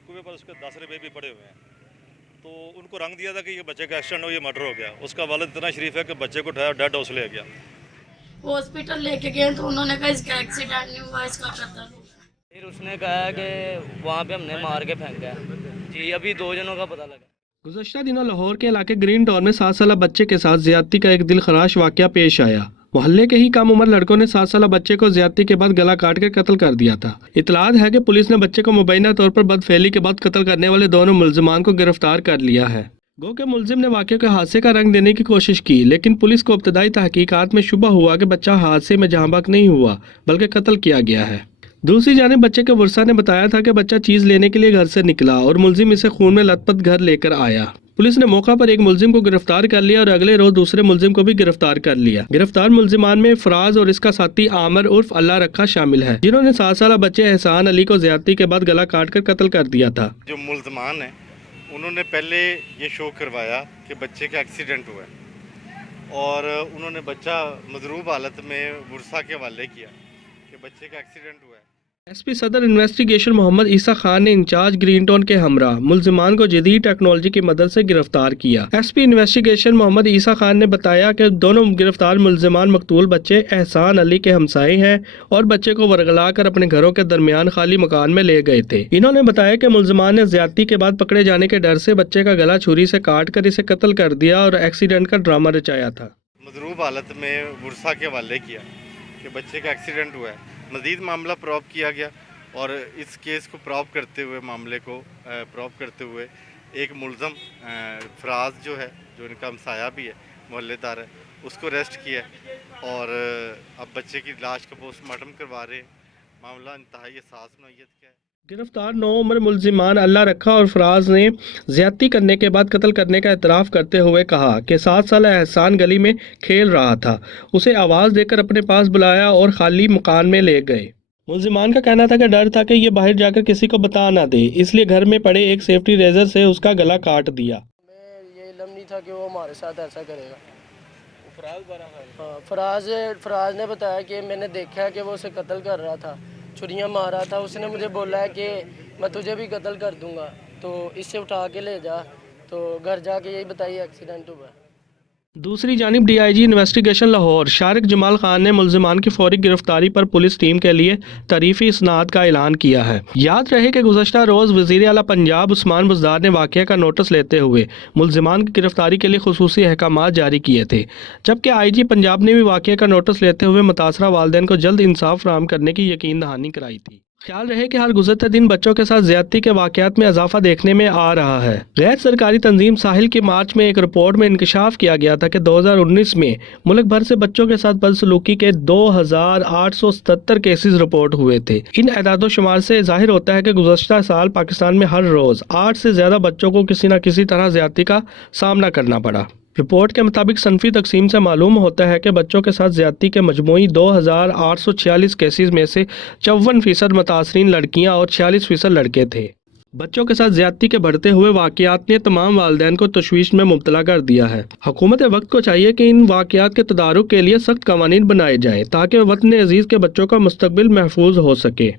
कुएं पर उसके 10 रुपये भी पड़े हुए हैं, तो उनको रंग दिया था कि ये बच्चे का एक्सीडेंट हो, ये मर्डर हो गया। उसका वालिद इतना शरीफ है कि बच्चे को उठाया डेड हाउस ले गया। हॉस्पिटल लेके गए तो उन्होंने कहा इसका एक्सीडेंट नहीं हुआ, इसका कत्ल हुआ। फिर उसने कहा कि वहाँ पे हमने मार के फेंका है जी। अभी 2 जनों का पता लगा। गुज़श्ता दिनों लाहौर के इलाके ग्रीन टाउन में 7 साल बच्चे के साथ ज्यादती का एक दिलखराश वाक़या पेश आया। मोहल्ले के ही कम उम्र लड़कों ने 7 साल बच्चे को ज्यादती के बाद गला काट कर कत्ल कर दिया था। इतलात है कि पुलिस ने बच्चे को मुबैना तौर पर बदफेली के बाद कत्ल करने वाले दोनों मुल्जिमान को गिरफ्तार कर लिया है। गो के मुल्जिम ने वाक़े के हादसे का रंग देने की कोशिश की, लेकिन पुलिस को इब्तदाई तहकीकात में शुबा हुआ कि बच्चा हादसे में जहाँ बहक नहीं हुआ बल्कि कत्ल किया गया है। दूसरी जानिब बच्चे के वर्सा ने बताया था कि बच्चा चीज़ लेने के लिए घर से निकला और मुल्जिम इसे खून में लथपथ घर लेकर आया। पुलिस ने मौका पर एक मुल्जिम को गिरफ्तार कर लिया और अगले रोज दूसरे मुल्जिम को भी गिरफ्तार कर लिया। गिरफ्तार मुल्जिमान में फराज और इसका साथी आमिर उर्फ अल्लाह रखा शामिल है, जिन्होंने 7 साल बच्चे एहसान अली को ज्यादती के बाद गला काट कर कत्ल कर दिया था। जो मुल्जिमान है उन्होंने पहले ये शो करवाया कि बच्चे का एक्सीडेंट हुआ है और उन्होंने बच्चा मजरूब हालत में वर्सा के हवाले किया कि बच्चे का एक्सीडेंट हुआ है। एसपी सदर इन्वेस्टिगेशन मोहम्मद ईसा खान ने इंचार्ज ग्रीन टाउन के हमरा मुल्जिमान को जदीद टेक्नोलॉजी की मदद से गिरफ्तार किया। एसपी इन्वेस्टिगेशन मोहम्मद ईसा खान ने बताया कि दोनों गिरफ्तार मुल्जिमान मकतूल बच्चे एहसान अली के हमसाए हैं और बच्चे को वरगला कर अपने घरों के दरमियान खाली मकान में ले गए थे। इन्होंने बताया कि मुल्जिमान ने ज्यादती के बाद पकड़े जाने के डर से बच्चे का गला छुरी से काट कर इसे कत्ल कर दिया और एक्सीडेंट का ड्रामा रचाया था। मजरूब हालत में वर्सा के हवाले किया कि बच्चे का एक्सीडेंट हुआ है। मज़ीद मामला प्रॉप किया गया और इस केस को प्रॉप करते हुए मामले को प्रॉप करते हुए एक मुल्ज़म फराज जो है, जो इनका हमसाया भी है, मोहल्लेदार है, उसको अरेस्ट किया है और अब बच्चे की लाश का पोस्टमार्टम करवा रहे हैं। मामला इंतहाई हसास नौइयत का है। गिरफ्तार 9 उम्र मुल्जिमान अल्लाह रखा और फराज ने ज्यादती करने के बाद कत्ल करने का एतराफ़ करते हुए कहा कि 7 साल एहसान गली में खेल रहा था, उसे आवाज़ देकर अपने पास बुलाया और खाली मकान में ले गए। मुल्जिमान का कहना था कि डर था कि ये बाहर जाकर किसी को बता ना दे, इसलिए घर में पड़े एक सेफ्टी रेजर से उसका गला काट दिया। हमें ये इल्म नहीं था कि वो हमारे साथ ऐसा करेगा। फराज ने बताया कि मैंने देखा कि वो उसे कत्ल कर रहा था, छुरियाँ मार रहा था। उसने मुझे बोला है कि मैं तुझे भी कत्ल कर दूंगा, तो इससे उठा के ले जा। तो घर जाके यही बताइए एक्सीडेंट हुआ। दूसरी जानिब डीआईजी इन्वेस्टिगेशन लाहौर शारिक जमाल खान ने मुल्जिमान की फौरी गिरफ्तारी पर पुलिस टीम के लिए तारीफी इसनाद का ऐलान किया है। याद रहे कि गुज़श्ता रोज़ वज़ीर आला पंजाब उस्मान बुज़दार ने वाक़या का नोटिस लेते हुए मुल्जिमान की गिरफ्तारी के लिए खुसूसी अहकामात जारी किए थे, जबकि आईजी पंजाब ने भी वाक़या का नोटिस लेते हुए मुतासरा वालिदैन को जल्द इंसाफ फराहम करने की यकीन दहानी कराई थी। ख्याल रहे कि हर गुज़रते दिन बच्चों के साथ ज़्यादती के वाक़यात में इजाफा देखने में आ रहा है। गैर सरकारी तंजीम साहिल की मार्च में एक रिपोर्ट में इंकशाफ किया गया था कि 2019 में मुल्क भर से बच्चों के साथ बदसलूकी के 2877 केसेस रिपोर्ट हुए थे। इन एदादो शुमार से जाहिर होता है कि गुज़श्ता साल पाकिस्तान में हर रोज़ 8 से ज़्यादा बच्चों को किसी न किसी तरह ज़्यादती का सामना करना पड़ा। रिपोर्ट के मुताबिक सनफी तकसीम से मालूम होता है कि बच्चों के साथ ज्यादती के मजमूई 2846 केसेस में से 54% मुतासरीन लड़कियां और 46% लड़के थे। बच्चों के साथ ज्यादती के बढ़ते हुए वाक़यात ने तमाम वालिदैन को तशवीश में मुब्तला कर दिया है। हुकूमत वक्त को चाहिए कि इन वाक़यात के तदारुक के लिए सख्त कवानीन बनाए जाएं ताकि वतन अजीज़ के बच्चों का मुस्तकबिल महफूज हो सके।